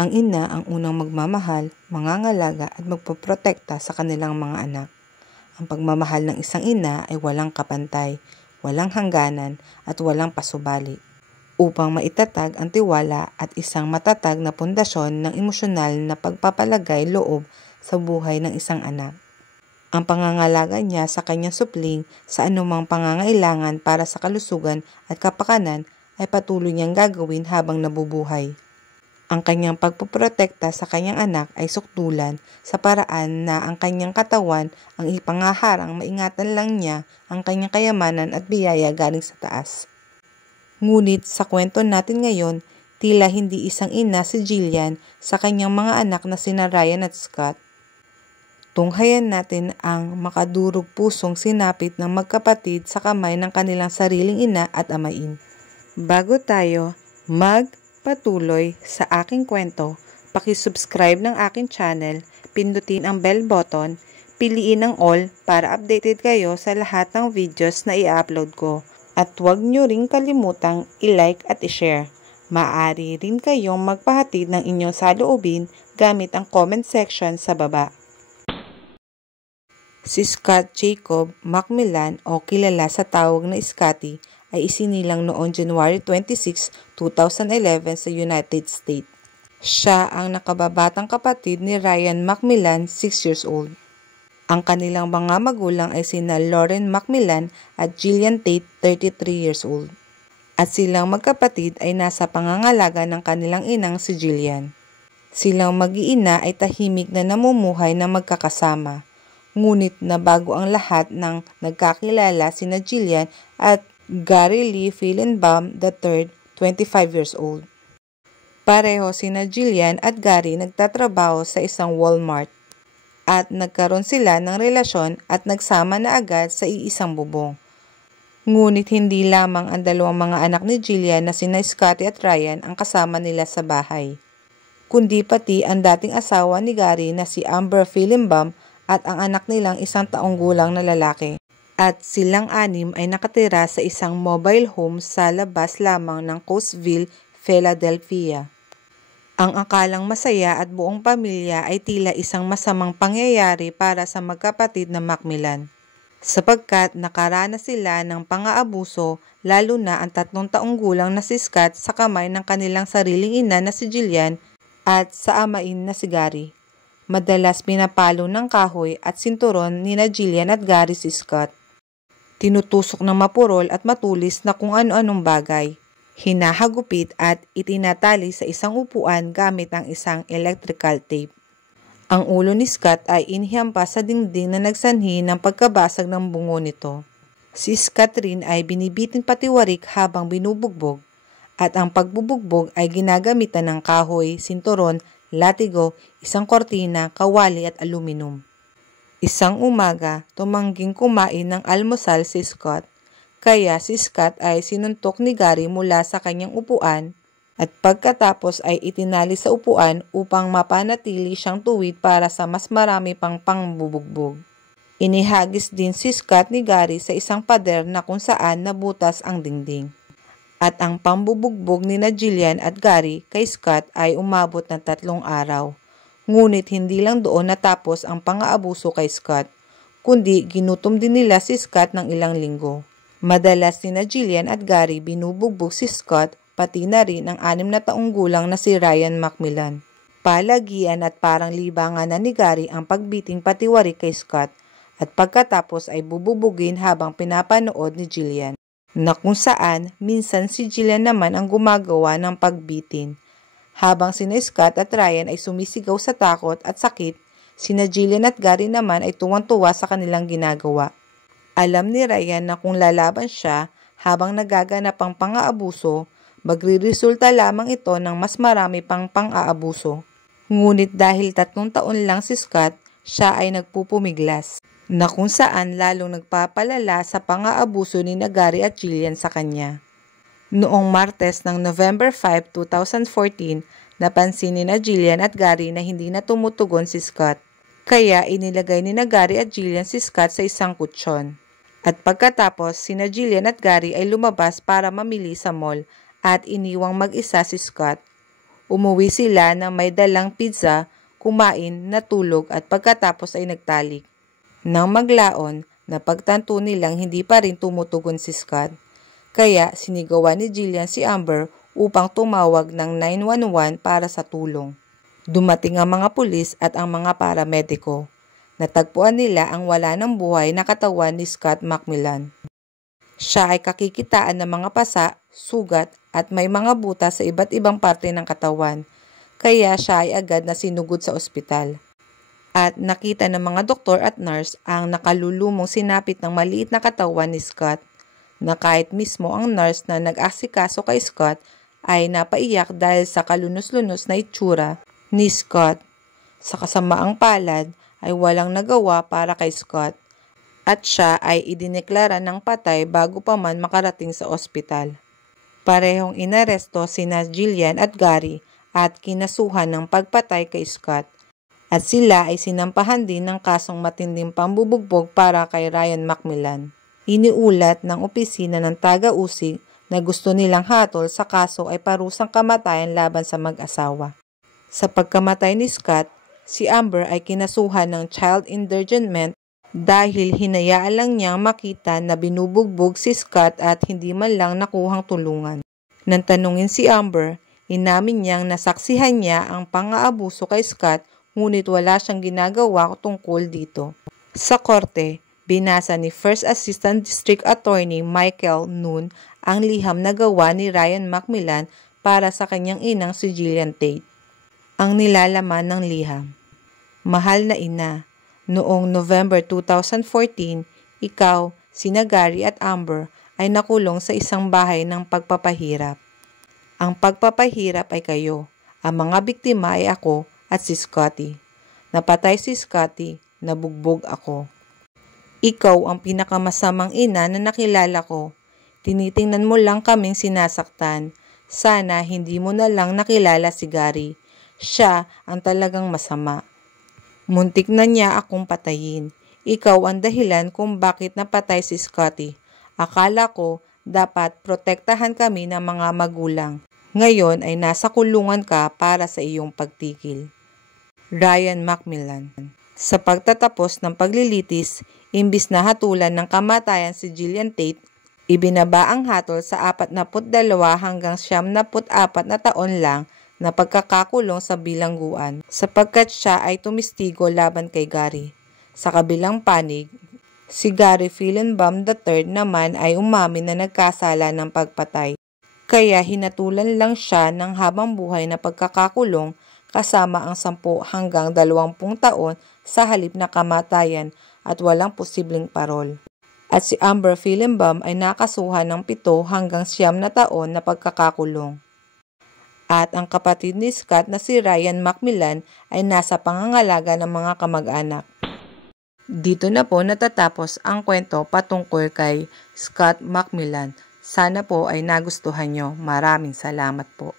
Ang ina ang unang magmamahal, mangangalaga at magpoprotekta sa kanilang mga anak. Ang pagmamahal ng isang ina ay walang kapantay, walang hangganan at walang pasubali. Upang maitatag ang tiwala at isang matatag na pundasyon ng emosyonal na pagpapalagay loob sa buhay ng isang anak. Ang pangangalaga niya sa kanyang supling sa anumang pangangailangan para sa kalusugan at kapakanan ay patuloy niyang gagawin habang nabubuhay. Ang kanyang pagpoprotekta sa kanyang anak ay sukdulan sa paraan na ang kanyang katawan ang ipangaharang maingatan lang niya ang kanyang kayamanan at biyaya galing sa taas. Ngunit sa kwento natin ngayon, tila hindi isang ina si Jillian sa kanyang mga anak na sina Ryan at Scott. Tunghayan natin ang makadurog pusong sinapit ng magkapatid sa kamay ng kanilang sariling ina at amain. Bago tayo magpatuloy sa aking kwento, paki-subscribe ng aking channel, pindutin ang bell button, piliin ang all para updated kayo sa lahat ng videos na i-upload ko. At huwag nyo ring kalimutang i-like at i-share. Maaari rin kayong magpahatid ng inyong saloobin gamit ang comment section sa baba. Si Scott Jacob Macmillan o kilala sa tawag na Scotty ay isinilang noong January 26, 2011 sa United States. Siya ang nakababatang kapatid ni Ryan Macmillan, 6 years old. Ang kanilang mga magulang ay sina Lauren Macmillan at Jillian Tate, 33 years old. At silang magkapatid ay nasa pangangalaga ng kanilang inang si Jillian. Silang mag-iina ay tahimik na namumuhay na magkakasama. Ngunit na bago ang lahat ng nagkakilala sina Jillian at Gary Lee Feilenbaum III, 25 years old. Pareho sina Jillian at Gary nagtatrabaho sa isang Walmart at nagkaroon sila ng relasyon at nagsama na agad sa iisang bubong. Ngunit hindi lamang ang dalawang mga anak ni Jillian na sina Scotty at Ryan ang kasama nila sa bahay, kundi pati ang dating asawa ni Gary na si Amber Feilenbaum at ang anak nilang 1 taong gulang na lalaki. At silang 6 ay nakatira sa isang mobile home sa labas lamang ng Coatesville, Philadelphia. Ang akalang masaya at buong pamilya ay tila isang masamang pangyayari para sa magkapatid na Macmillan, sapagkat nakaranas sila ng pang-aabuso lalo na ang 3 taong gulang na si Scott sa kamay ng kanilang sariling ina na si Jillian at sa amain na si Gary. Madalas pinapalo ng kahoy at sinturon ni Jillian at Gary si Scott. Tinutusok ng mapurol at matulis na kung ano-anong bagay. Hinahagupit at itinatali sa isang upuan gamit ang isang electrical tape. Ang ulo ni Scott ay inihampas sa dingding na nagsanhi ng pagkabasag ng bungo nito. Si Scott rin ay binibitin patiwarik habang binubugbog, at ang pagbubugbog ay ginagamitan ng kahoy, sinturon, latigo, isang kortina, kawali at aluminum. Isang umaga, tumangging kumain ng almusal si Scott, kaya si Scott ay sinuntok ni Gary mula sa kanyang upuan at pagkatapos ay itinali sa upuan upang mapanatili siyang tuwid para sa mas marami pang pangbubugbog. Inihagis din si Scott ni Gary sa isang pader na kung saan nabutas ang dingding. At ang pambubugbog ni Jillian at Gary kay Scott ay umabot ng 3 araw. Ngunit hindi lang doon natapos ang pang-aabuso kay Scott, kundi ginutom din nila si Scott ng ilang linggo. Madalas ni Jillian at Gary binubugbog si Scott, pati na rin ang 6 na taong gulang na si Ryan Macmillan. Palagian at parang libangan na ni Gary ang pagbiting patiwari kay Scott, at pagkatapos ay bububugin habang pinapanood ni Jillian, na kung saan minsan si Jillian naman ang gumagawa ng pagbitin. Habang sina Scott at Ryan ay sumisigaw sa takot at sakit, sina Jillian at Gary naman ay tuwang-tuwa sa kanilang ginagawa. Alam ni Ryan na kung lalaban siya habang nagaganap ang pang-aabuso, magriresulta lamang ito ng mas marami pang pang-aabuso. Ngunit dahil 3 taon lang si Scott, siya ay nagpupumiglas, na kung saan lalong nagpapalala sa pang-aabuso ni Gary at Jillian sa kanya. Noong Martes ng November 5, 2014, napansin ni Jillian at Gary na hindi na tumutugon si Scott. Kaya inilagay ni Gary at Jillian si Scott sa isang kutsyon. At pagkatapos, sina Jillian at Gary ay lumabas para mamili sa mall at iniwang mag-isa si Scott. Umuwi sila na may dalang pizza, kumain, natulog at pagkatapos ay nagtalik. Nang maglaon, napagtanto nilang hindi pa rin tumutugon si Scott. Kaya sinigawan ni Jillian si Amber upang tumawag ng 911 para sa tulong. Dumating ang mga pulis at ang mga paramediko. Natagpuan nila ang wala ng buhay na katawan ni Scott McMillan. Siya ay kakikitaan ng mga pasa, sugat at may mga butas sa iba't ibang parte ng katawan. Kaya siya ay agad na sinugod sa ospital. At nakita ng mga doktor at nurse ang nakalulumong sinapit ng maliit na katawan ni Scott, na kahit mismo ang nurse na nag-asikaso kay Scott ay napaiyak dahil sa kalunos-lunos na itsura ni Scott. Sa kasamaang palad ay walang nagawa para kay Scott at siya ay idineklara ng patay bago pa man makarating sa ospital. Parehong inaresto sina Jillian at Gary at kinasuhan ng pagpatay kay Scott. At sila ay sinampahan din ng kasong matinding pambubugbog para kay Ryan McMillan. Iniulat ng opisina ng taga-usig na gusto nilang hatol sa kaso ay parusang kamatayan laban sa mag-asawa. Sa pagkamatay ni Scott, si Amber ay kinasuhan ng child endangerment dahil hinayaan lang niyang makita na binubugbog si Scott at hindi man lang nakuhang tulungan. Nang tanungin si Amber, inamin niyang nasaksihan niya ang pang-aabuso kay Scott ngunit wala siyang ginagawa tungkol dito. Sa korte, binasa ni First Assistant District Attorney Michael Noon ang liham na gawa ni Ryan McMillan para sa kanyang inang si Jillian Tate. Ang nilalaman ng liham: Mahal na ina, noong November 2014, ikaw, sina Gary at Amber ay nakulong sa isang bahay ng pagpapahirap. Ang pagpapahirap ay kayo, ang mga biktima ay ako at si Scotty. Napatay si Scotty, nabugbog ako. Ikaw ang pinakamasamang ina na nakilala ko. Tinitingnan mo lang kaming sinasaktan. Sana hindi mo na lang nakilala si Gary. Siya ang talagang masama. Muntik na niya akong patayin. Ikaw ang dahilan kung bakit napatay si Scotty. Akala ko dapat protektahan kami ng mga magulang. Ngayon ay nasa kulungan ka para sa iyong pagtigil. Ryan McMillan. Sa pagtatapos ng paglilitis, imbis na hatulan ng kamatayan si Jillian Tate, ibinaba ang hatol sa 42 hanggang 74 na taon lang na pagkakakulong sa bilangguan sapagkat siya ay tumistigo laban kay Gary. Sa kabilang panig, si Gary Fillenbaum III naman ay umamin na nagkasala ng pagpatay. Kaya hinatulan lang siya ng habang buhay na pagkakakulong kasama ang 10 hanggang 20 taon sa halip na kamatayan at walang posibleng parol. At si Amber Fillenbaum ay nakasuhan ng 7 hanggang 9 na taon na pagkakakulong. At ang kapatid ni Scott na si Ryan McMillan ay nasa pangangalaga ng mga kamag-anak. Dito na po natatapos ang kwento patungkol kay Scott McMillan. Sana po ay nagustuhan nyo. Maraming salamat po.